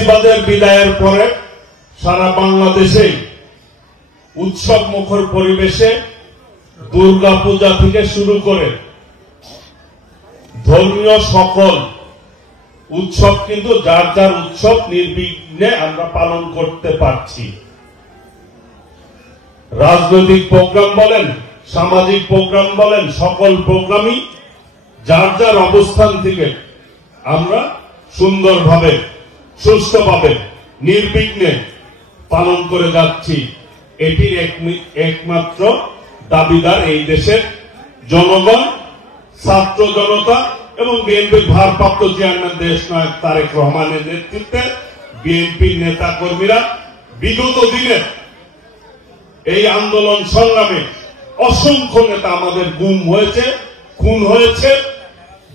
ফ্যাসিবাদের বিদায়ের পরে সারা বাংলাদেশে উৎসব মুখর পরিবেশে দুর্গা পূজা থেকে শুরু করে ধর্মীয় সকল উৎসব কিন্তু যার যার উৎসব নির্বিঘ্নে আমরা পালন করতে পারছি। রাজনৈতিক প্রোগ্রাম বলেন, সামাজিক প্রোগ্রাম বলেন, সকল প্রোগ্রামই যার যার অবস্থান থেকে আমরা সুন্দরভাবে সুষ্ঠুভাবে নির্বিঘ্নে পালন করে যাচ্ছি। এটির একমাত্র দাবিদার এই দেশের জনগণ, ছাত্র জনতা এবং বিএনপির ভারপ্রাপ্ত চেয়ারম্যান দেশনায়ক তারেক রহমানের নেতৃত্বে বিএনপির নেতা কর্মীরা বিগত দিনে এই আন্দোলন সংগ্রামে অসংখ্য নেতা আমাদের গুম হয়েছে, খুন হয়েছে,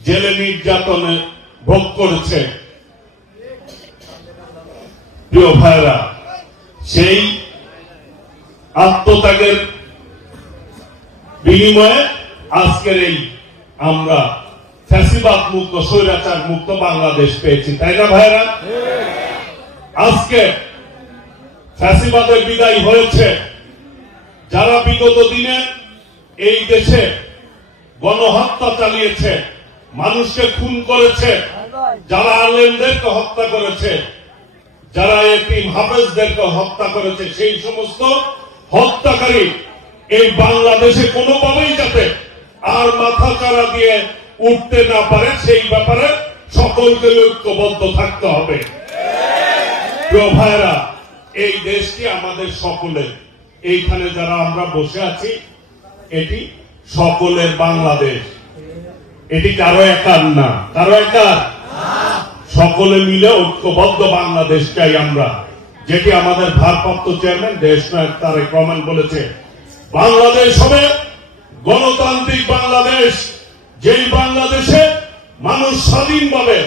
জেলে নির্যাতনে ভোগ করেছে। প্রিয় ভাইরা, সেই আত্মত্যাগের বিনিময়ে আজকের এই আমরা ফ্যাসিবাদ মুক্ত, স্বৈরাচার মুক্ত বাংলাদেশ পেয়েছি, তাই না ভাইরা? আজকে ফ্যাসিবাদের বিদায় হয়েছে। যারা বিগত দিনে এই দেশে গণহত্যা চালিয়েছে, মানুষকে খুন করেছে, যারা আলেমদেরকে হত্যা করেছে, যারা এতিম হাফেজদেরকে হত্যা করেছে, সেই সমস্ত হত্যাকারী এই বাংলাদেশে কোনোভাবেই যাতে আর মাথা চাড়া দিয়ে উঠতে না পারে, সেই ব্যাপারে সকলকে ঐক্যবদ্ধ থাকতে হবে। প্রিয় ভাইরা, এই দেশটি আমাদের সকলের। এইখানে যারা আমরা বসে আছি, এটি সকলের বাংলাদেশ। এটি কারো একার না, কারো একার। সকলে মিলে ঐক্যবদ্ধ বাংলাদেশ চাই আমরা, যেটি আমাদের ভারপ্রাপ্ত চেয়ারম্যান দেশনায়ক তারেক রহমান বলেছে। বাংলাদেশ হবে গণতান্ত্রিক বাংলাদেশ, যেই বাংলাদেশে মানুষ স্বাধীনভাবে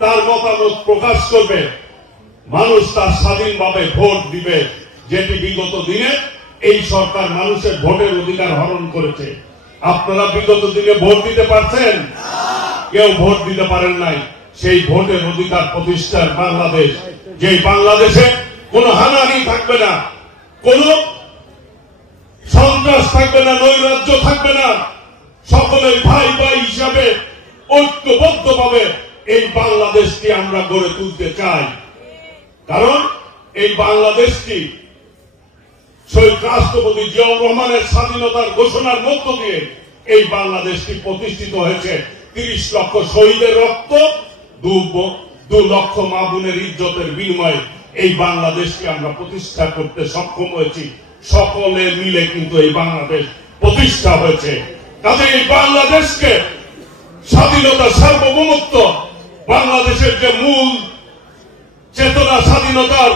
তার মতামত প্রকাশ করবে, মানুষ তার স্বাধীনভাবে ভোট দিবে, যেটি বিগত দিনে এই সরকার মানুষের ভোটের অধিকার হরণ করেছে। আপনারা বিগত দিনে ভোট দিতে পারছেন? কেউ ভোট দিতে পারেন নাই। সেই ভোটের অধিকার প্রতিষ্ঠার বাংলাদেশ, যেই বাংলাদেশে কোনো হানাহানি থাকবে না, কোন সন্ত্রাস থাকবে না, নৈরাজ্য থাকবে না, সকলের ভাই ভাই হিসাবে ঐক্যবদ্ধভাবে এই বাংলাদেশটি আমরা গড়ে তুলতে চাই। কারণ এই বাংলাদেশটি শহীদ রাষ্ট্রপতি জিয়াউর রহমানের স্বাধীনতার ঘোষণার মধ্য দিয়ে এই বাংলাদেশটি প্রতিষ্ঠিত হয়েছে। ৩০ লক্ষ শহীদের রক্ত, ২ লক্ষ মা বোনের ইজ্জতের বিনিময়ে এই বাংলাদেশকে আমরা প্রতিষ্ঠা করতে সক্ষম হয়েছি। সকলে মিলে কিন্তু এই বাংলাদেশ প্রতিষ্ঠা হয়েছে। কাজে এই বাংলাদেশকে স্বাধীনতা, সার্বভৌমত্ব, বাংলাদেশের যে মূল চেতনা, স্বাধীনতার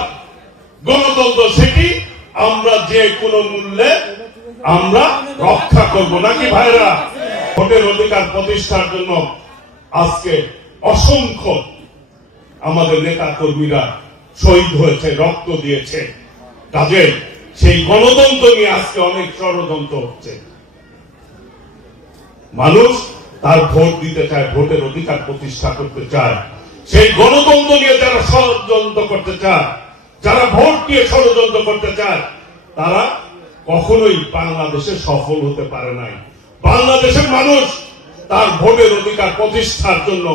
গণতন্ত্র, সেটি আমরা যে কোনো মূল্যে আমরা রক্ষা করব, নাকি ভাইরা? ভোটের অধিকার প্রতিষ্ঠার জন্য আজকে অসংখ্য আমাদের নেতা কর্মীরা শহীদ হয়েছে, রক্ত দিয়েছে। কাজে সেই গণতন্ত্র নিয়ে আজকে অনেক ষড়যন্ত্র হচ্ছে। মানুষ তার ভোট দিতে চায়, ভোটের অধিকার প্রতিষ্ঠা করতে চায়। সেই গণতন্ত্র নিয়ে যারা ষড়যন্ত্র করতে চায়, যারা ভোট নিয়ে ষড়যন্ত্র করতে চায়, তারা কখনোই বাংলাদেশে সফল হতে পারে নাই। বাংলাদেশের মানুষ তার ভোটের অধিকার প্রতিষ্ঠার জন্য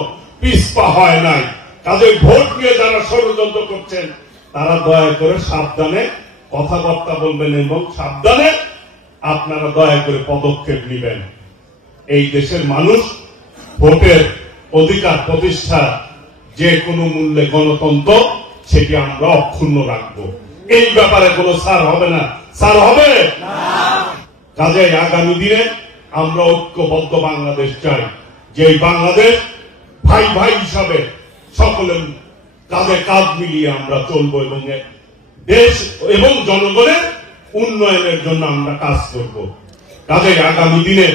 পিছপা হয় নাই। কাজে ভোট নিয়ে যারা ষড়যন্ত্র করছেন, তারা দয়া করে সাবধানে কথাবার্তা বলবেন এবং সাবধানে আপনারা দয়া করে পদক্ষেপ নেবেন। এই দেশের মানুষ ভোটের অধিকার প্রতিষ্ঠা যে কোনো মূল্যে গণতন্ত্র, সেটি আমরা অক্ষুণ্ণ রাখবো। এই ব্যাপারে কোনো ছাড় হবে না, ছাড় হবে না। কাজে আগামী দিনে আমরা ঐক্যবদ্ধ বাংলাদেশ চাই, যে বাংলাদেশ ভাই ভাই হিসাবে সকলে কাঁধে কাঁধ মিলিয়ে আমরা চলবো এবং দেশ এবং জনগণের উন্নয়নের জন্য আমরা কাজ করব। কাজে আগামী দিনে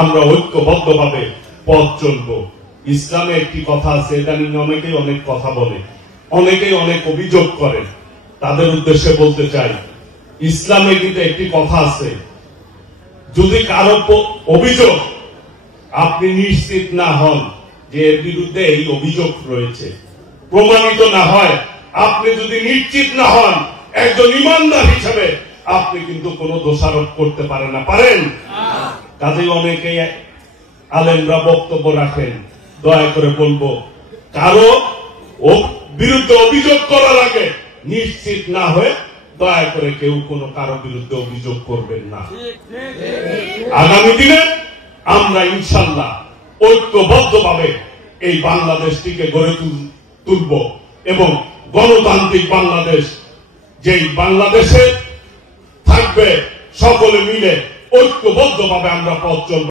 আমরা ঐক্যবদ্ধভাবে পথ চলবো। ইসলামে একটি কথা আছে, এটা নিয়ে অনেকেই অনেক কথা বলে, অনেকেই অনেক অভিযোগ করে। তাদের উদ্দেশ্যে বলতে চাই, ইসলামে কিন্তু একটি কথা আছে, যদি কারো অভিযোগ আপনি নিশ্চিত না হন যে এর বিরুদ্ধে এই অভিযোগ রয়েছে, প্রমাণিত না হয়, আপনি যদি নিশ্চিত না হন একজন ইমানদার হিসেবে, আপনি কিন্তু কোনো দোষারোপ করতে পারেন না, পারেন? কাজেই অনেকেই আলেমরা বক্তব্য রাখেন, দয়া করে বলবো কারো বিরুদ্ধে অভিযোগ করার আগে নিশ্চিত না হয়ে দয়া করে কেউ কোনো কারো বিরুদ্ধে অভিযোগ করবেন না। আগামী দিনে আমরা ইনশাল্লাহ ঐক্যবদ্ধভাবে এই বাংলাদেশটিকে গড়ে তুলব এবং গণতান্ত্রিক বাংলাদেশ, যেই বাংলাদেশে থাকবে সকলে মিলে ঐক্যবদ্ধভাবে আমরা পথ চলব।